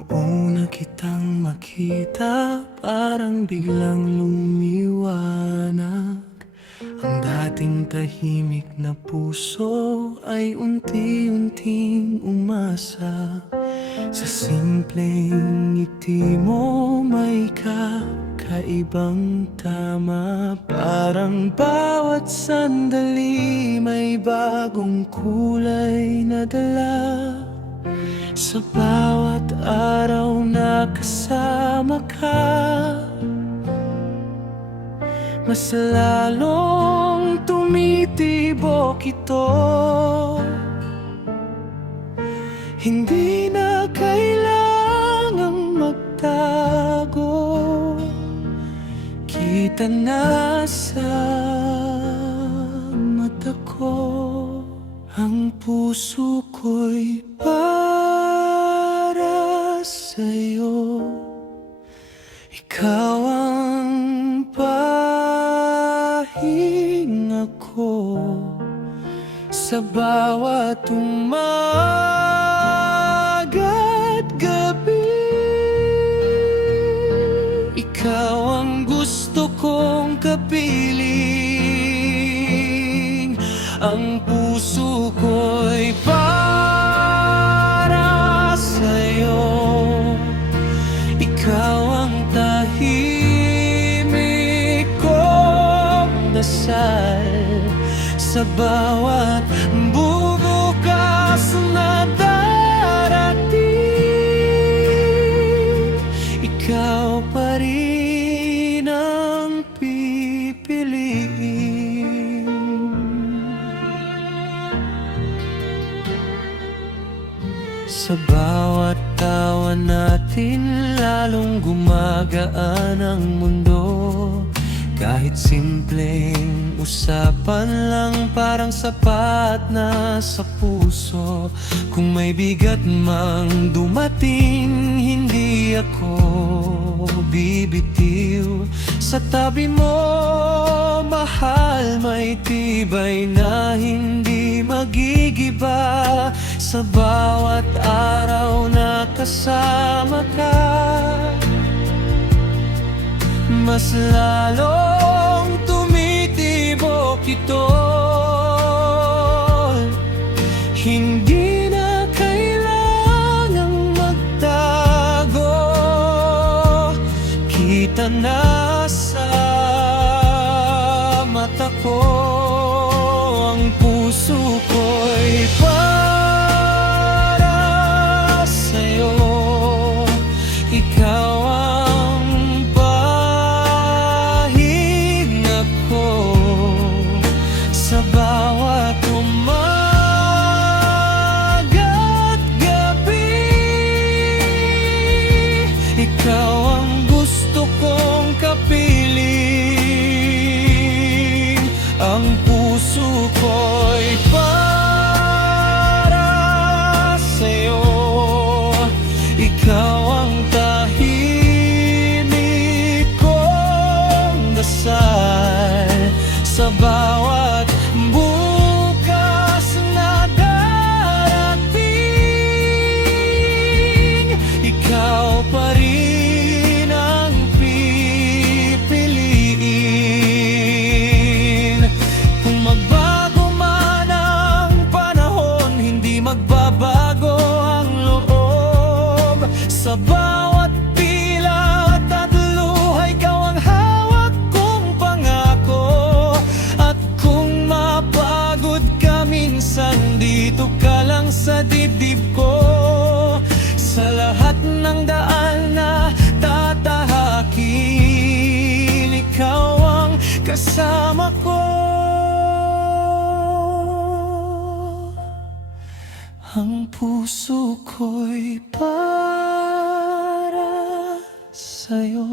Nung una kitang makita, parang biglang lumiwanag. Ang dating tahimik na puso ay unti-unting umasa. Sa simpleng ngiti mo may kakaibang tama. Parang bawat sandali may bagong kulay na dala. Sa bawat araw na kasama ka, mas lalong tumitibok ito. Hindi na kailangang magtago, kita na sa mata ko. Ang puso ko'y para sa'yo. Ikaw ang pahinga ko sa bawat umaga't gabi. Ikaw ang gusto kong kapiling. Ang puso ko'y para sa'yo. Ikaw ang tahimik kong dasal sa bawat bubukas na darating. Ikaw pa rin ang pipiliin. Sa bawat tawa natin, lalong gumagaan ang mundo. Kahit simpleng usapan lang, parang sapat na sa puso. Kung may bigat mang dumating, hindi ako bibitiw. Sa tabi mo, mahal, may tibay na hindi magigiba. Sa bawat araw na kasama ka, mas lalong tumitibok ito. Hindi na kailangang magtago, kita na sa mata ko. Ang puso ko'y para sa'yo. Ikaw ang pahinga ko sa bawat umaga't gabi. Ikaw ang gusto kong kapiling. Ang puso ko'y para sa'yo. Ikaw ang tahimik kong dasal sa bawat bukas na darating. Ikaw pa rin ang pipiliin. Kung magbago man ang panahon, hindi magbabago ang loob. Sa bawat pilak at luha, ikaw ang hawak kong pangako. At kung mapagod ka minsan, dito ka lang sa dibdib ko. Sa lahat ng daan na tatahakin, ikaw ang kasama ko. Ang puso ko'y para sa'yo.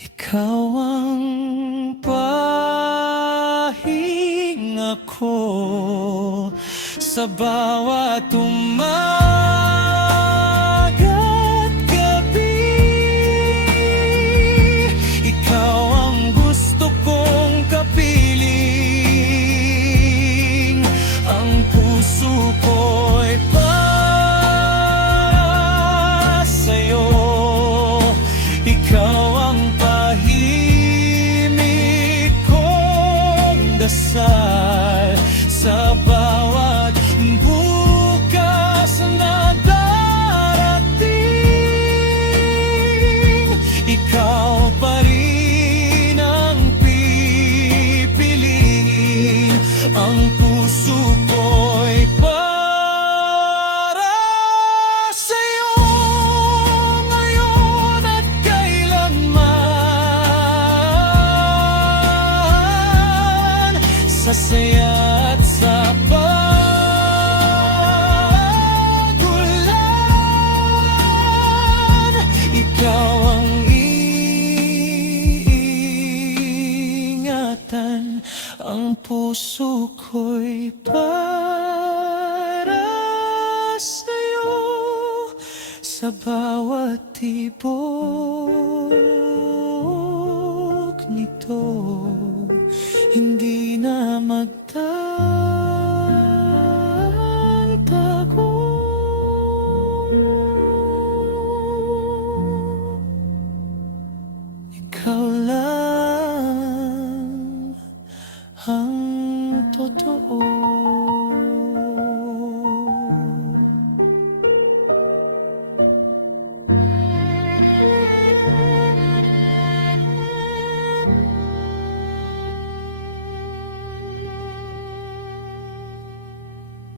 Ikaw ang pahinga ko sa bawat umaga't gabi. Ikaw ang gusto kong kapiling. Ang puso ko'y para ko'y para sa'yo sa bawat ibon.